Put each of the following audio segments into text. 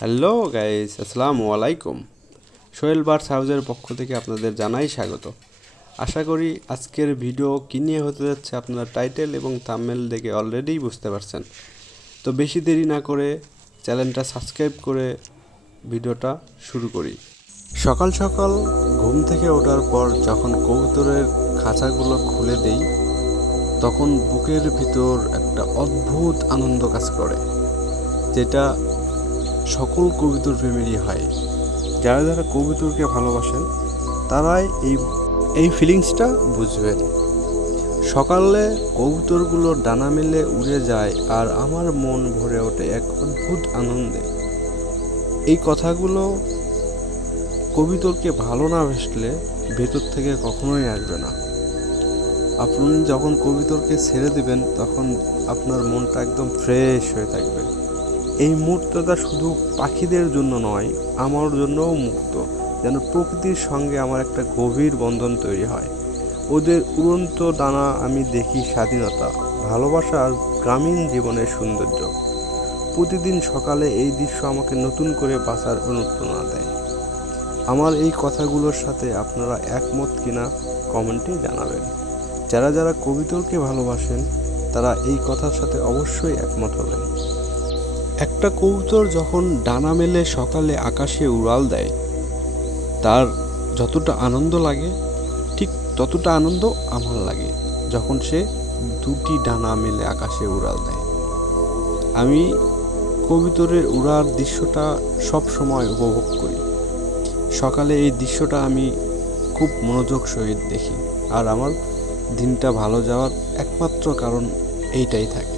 Hello guys, আসসালামু আলাইকুম। Sohel birds হাউসের পক্ষ থেকে আপনাদের জানাই স্বাগত। আশা করি আজকের ভিডিও কী নিয়ে হতে যাচ্ছে আপনারা টাইটেল এবং থাম্বনেল দেখে অলরেডি বুঝতে পারছেন। তো বেশি দেরি না করে চ্যানেলটা সাবস্ক্রাইব করে ভিডিওটা শুরু করি। সকাল সকাল ঘুম থেকে ওঠার পর যখন কবুতরের খাঁচাগুলো খুলে দেই, তখন বুকের ভিতর একটা অদ্ভুত আনন্দ কাজ করে, যেটা সকল কবিতর প্রেমেরই হয়। যারা যারা কবিতরকে ভালোবাসেন, তারাই এই এই ফিলিংসটা বুঝবেন। সকালে কবুতরগুলো ডানা মেলে উড়ে যায় আর আমার মন ভরে ওঠে এক অদ্ভুত আনন্দে। এই কথাগুলো কবিতরকে ভালো না বাসলে ভেতর থেকে কখনোই আসবে না। আপনি যখন কবিতরকে ছেড়ে দেবেন, তখন আপনার মনটা একদম ফ্রেশ হয়ে থাকবে। এই মুহূর্তটা শুধু পাখিদের জন্য নয়, আমার জন্যও মুক্ত, যেন প্রকৃতির সঙ্গে আমার একটা গভীর বন্ধন তৈরি হয়। ওদের উড়ন্ত দানা আমি দেখি স্বাধীনতা, ভালোবাসা আর গ্রামীণ জীবনের সৌন্দর্য। প্রতিদিন সকালে এই দৃশ্য আমাকে নতুন করে বাঁচার অনুপ্রেরণা দেয়। আমার এই কথাগুলোর সাথে আপনারা একমত কিনা কমেন্টে জানাবেন। যারা যারা কবিতরকে ভালোবাসেন, তারা এই কথার সাথে অবশ্যই একমত হবেন। একটা কবুতর যখন ডানা মেলে সকালে আকাশে উড়াল দেয়, তার যতটা আনন্দ লাগে, ঠিক ততটা আনন্দ আমার লাগে, যখন সে দুটি ডানা মেলে আকাশে উড়াল দেয়। আমি কবিতরের উড়ার দৃশ্যটা সব সময় উপভোগ করি। সকালে এই দৃশ্যটা আমি খুব মনোযোগ সহিত দেখি, আর আমার দিনটা ভালো যাওয়ার একমাত্র কারণ এইটাই থাকে।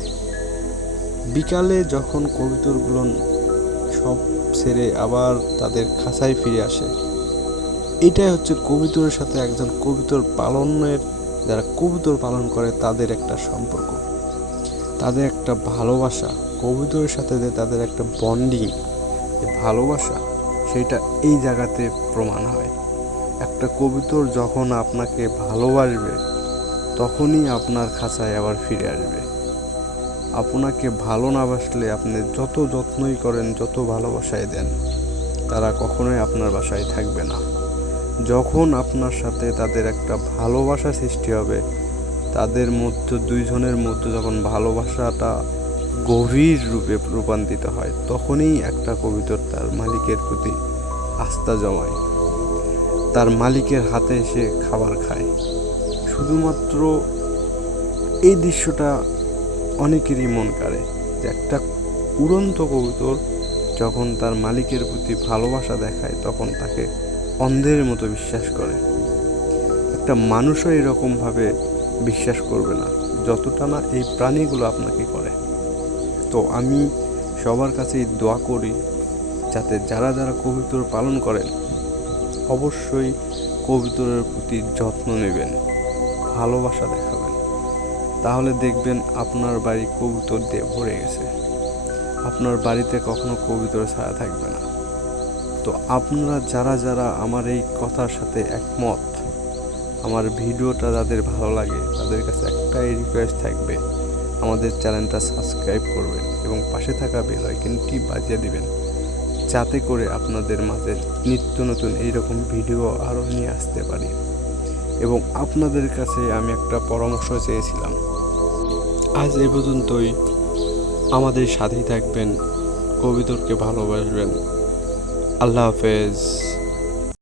বিকালে যখন কবিতরগুলো সব ছেড়ে আবার তাদের খাঁচায় ফিরে আসে, এটাই হচ্ছে কবিতরের সাথে একজন কবিতর পালনের, যারা কবুতর পালন করে তাদের একটা সম্পর্ক। তাদের একটা ভালোবাসা কবুতরের সাথে যে তাদের একটা বন্ডিং ভালোবাসা, সেটা এই জায়গাতে প্রমাণ হয়। একটা কবুতর যখন আপনাকে ভালোবাসবে, তখনই আপনার খাঁচায় আবার ফিরে আসবে। আপনাকে ভালো না বাসলে আপনি যত যত্নই করেন, যত ভালোবাসায় দেন, তারা কখনোই আপনার বাসায় থাকবে না। যখন আপনার সাথে তাদের একটা ভালোবাসা সৃষ্টি হবে, তাদের মধ্যে, দুইজনের মধ্যে যখন ভালোবাসাটা গভীর রূপে রূপান্তরিত হয়, তখনই একটা কবিতর তার মালিকের প্রতি আস্থা জমায়। তার মালিকের হাতে এসে খাবার খায়। শুধুমাত্র এই দৃশ্যটা অনেকেরই মন কাড়ে যে একটা উড়ন্ত কবুতর যখন তার মালিকের প্রতি ভালোবাসা দেখায়, তখন তাকে অন্ধের মতো বিশ্বাস করে। একটা মানুষও এরকমভাবে বিশ্বাস করবে না, যতটা না এই প্রাণীগুলো আপনাকে করে। তো আমি সবার কাছেই দোয়া করি, যাতে যারা যারা কবুতর পালন করেন, অবশ্যই কবুতরের প্রতি যত্ন নেবেন, ভালোবাসা দেখাবেন। তাহলে দেখবেন আপনার বাড়ি কবুতর দিয়ে ভরে গেছে। আপনার বাড়িতে কখনো কবুতর ছাড়া থাকবে না। তো আপনারা যারা যারা আমার এই কথার সাথে একমত, আমার ভিডিওটা যাদের ভালো লাগে, তাদের কাছে একটাই রিকোয়েস্ট থাকবে, আমাদের চ্যানেলটা সাবস্ক্রাইব করবেন এবং পাশে থাকা বেল আইকনটি বাজিয়ে দিবেন, যাতে করে আপনাদের মাঝে নিত্য নতুন এইরকম ভিডিও আরও নিয়ে আসতে পারি। এবং আপনাদের কাছে আমি একটা পরামর্শ চেয়েছিলাম। আজ এ পর্যন্তই। আমাদের সাথেই থাকবেন। কবিতরকে ভালোবাসবেন। আল্লাহ হাফেজ।